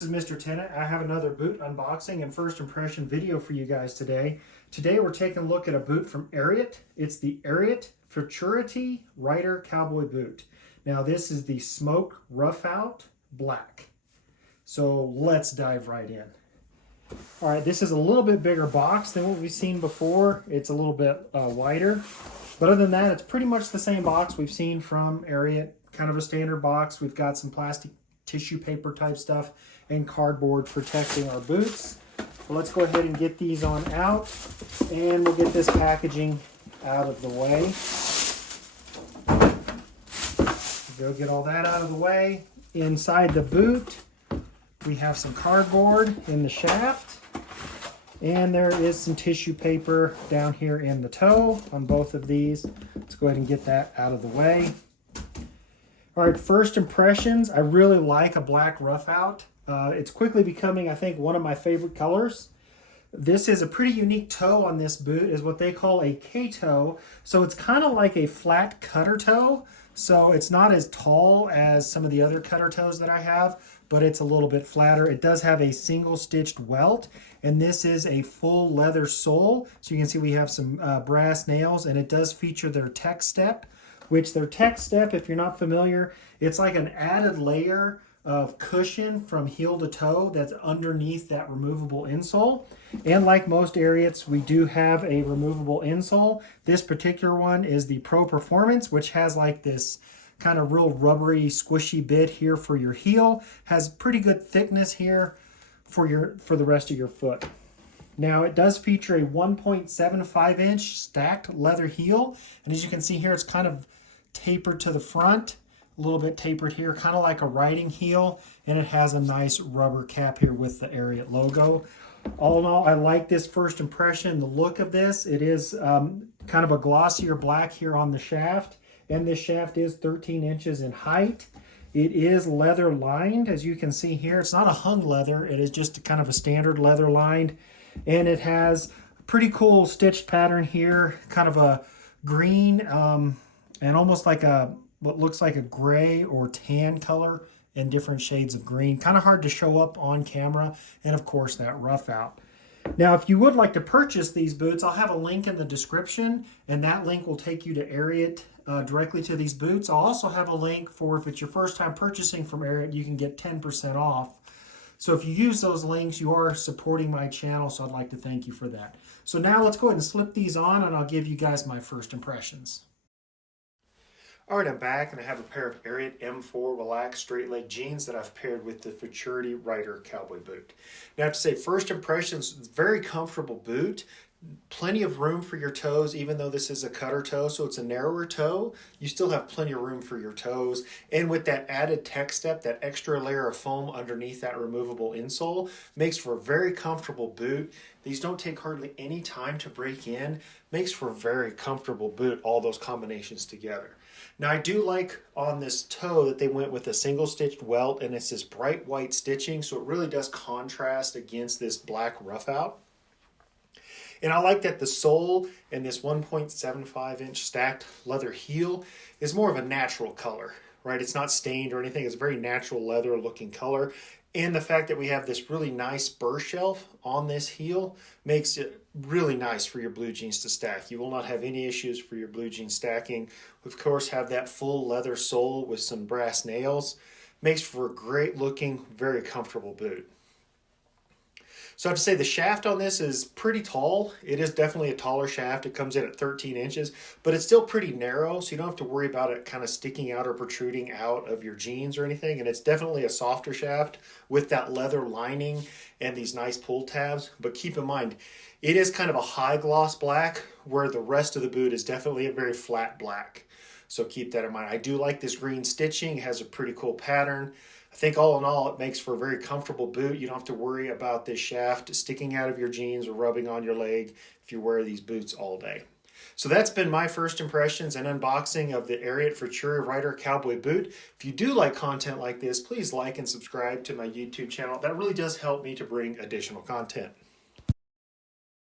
This is Mr. Tennant. I have another boot unboxing and first impression video for you guys today. Today we're taking a look at a boot from Ariat. It's the Ariat Futurity Rider Cowboy boot. Now this is the Smoke Roughout Black. So let's dive right in. All right, this is a little bit bigger box than what we've seen before. It's a little bit wider. But other than that, it's pretty much the same box we've seen from Ariat. Kind of a standard box. We've got some plastic tissue paper type stuff and cardboard protecting our boots. Well, let's go ahead and get these on out, and we'll get this packaging out of the way. Go get all that out of the way. Inside the boot, we have some cardboard in the shaft, and there is some tissue paper down here in the toe on both of these. Let's go ahead and get that out of the way. All right, first impressions, I really like a black Roughout. It's quickly becoming, I think, one of my favorite colors. This is a pretty unique toe on this boot, is what they call a K-toe. So it's kind of like a flat cutter toe. So it's not as tall as some of the other cutter toes that I have, but it's a little bit flatter. It does have a single stitched welt, and this is a full leather sole. So you can see we have some brass nails, and it does feature their tech step, which their tech step, if you're not familiar, it's like an added layer of cushion from heel to toe that's underneath that removable insole. And like most Ariats, we do have a removable insole. This particular one is the Pro Performance, which has like this kind of real rubbery, squishy bit here for your heel. Has pretty good thickness here for the rest of your foot. Now it does feature a 1.75 inch stacked leather heel, and as you can see here, it's kind of tapered to the front, a little bit tapered here, kind of like a riding heel, and it has a nice rubber cap here with the Ariat logo. All in all, I like this first impression, the look of this. It is kind of a glossier black here on the shaft, and this shaft is 13 inches in height. It is leather lined, as you can see here. It's not a hung leather, it is just kind of a standard leather lined, and it has a pretty cool stitched pattern here, kind of a green and almost like what looks like a gray or tan color in different shades of green. Kind of hard to show up on camera, and of course that Roughout. Now, if you would like to purchase these boots, I'll have a link in the description, and that link will take you to Ariat directly to these boots. I'll also have a link for if it's your first time purchasing from Ariat, you can get 10% off. So if you use those links, you are supporting my channel, so I'd like to thank you for that. So now let's go ahead and slip these on, and I'll give you guys my first impressions. All right, I'm back, and I have a pair of Ariat M4 relaxed straight leg jeans that I've paired with the Futurity Rider Cowboy boot. Now I have to say, first impressions, very comfortable boot. Plenty of room for your toes, even though this is a cutter toe, so it's a narrower toe. You still have plenty of room for your toes. And with that added tech step, that extra layer of foam underneath that removable insole, makes for a very comfortable boot. These don't take hardly any time to break in. Makes for a very comfortable boot, all those combinations together. Now I do like on this toe that they went with a single stitched welt, and it's this bright white stitching, so it really does contrast against this black Roughout. And I like that the sole and this 1.75 inch stacked leather heel is more of a natural color, right? It's not stained or anything. It's a very natural leather looking color. And the fact that we have this really nice spur shelf on this heel makes it really nice for your blue jeans to stack. You will not have any issues for your blue jeans stacking. We, of course, have that full leather sole with some brass nails. Makes for a great looking, very comfortable boot. So I have to say the shaft on this is pretty tall. It is definitely a taller shaft. It comes in at 13 inches, but it's still pretty narrow, so you don't have to worry about it kind of sticking out or protruding out of your jeans or anything. And it's definitely a softer shaft with that leather lining and these nice pull tabs. But keep in mind, it is kind of a high gloss black, where the rest of the boot is definitely a very flat black. So keep that in mind. I do like this green stitching. It has a pretty cool pattern. I think all in all, it makes for a very comfortable boot. You don't have to worry about this shaft sticking out of your jeans or rubbing on your leg if you wear these boots all day. So that's been my first impressions and unboxing of the Ariat Futurity Rider Cowboy boot. If you do like content like this, please like and subscribe to my YouTube channel. That really does help me to bring additional content.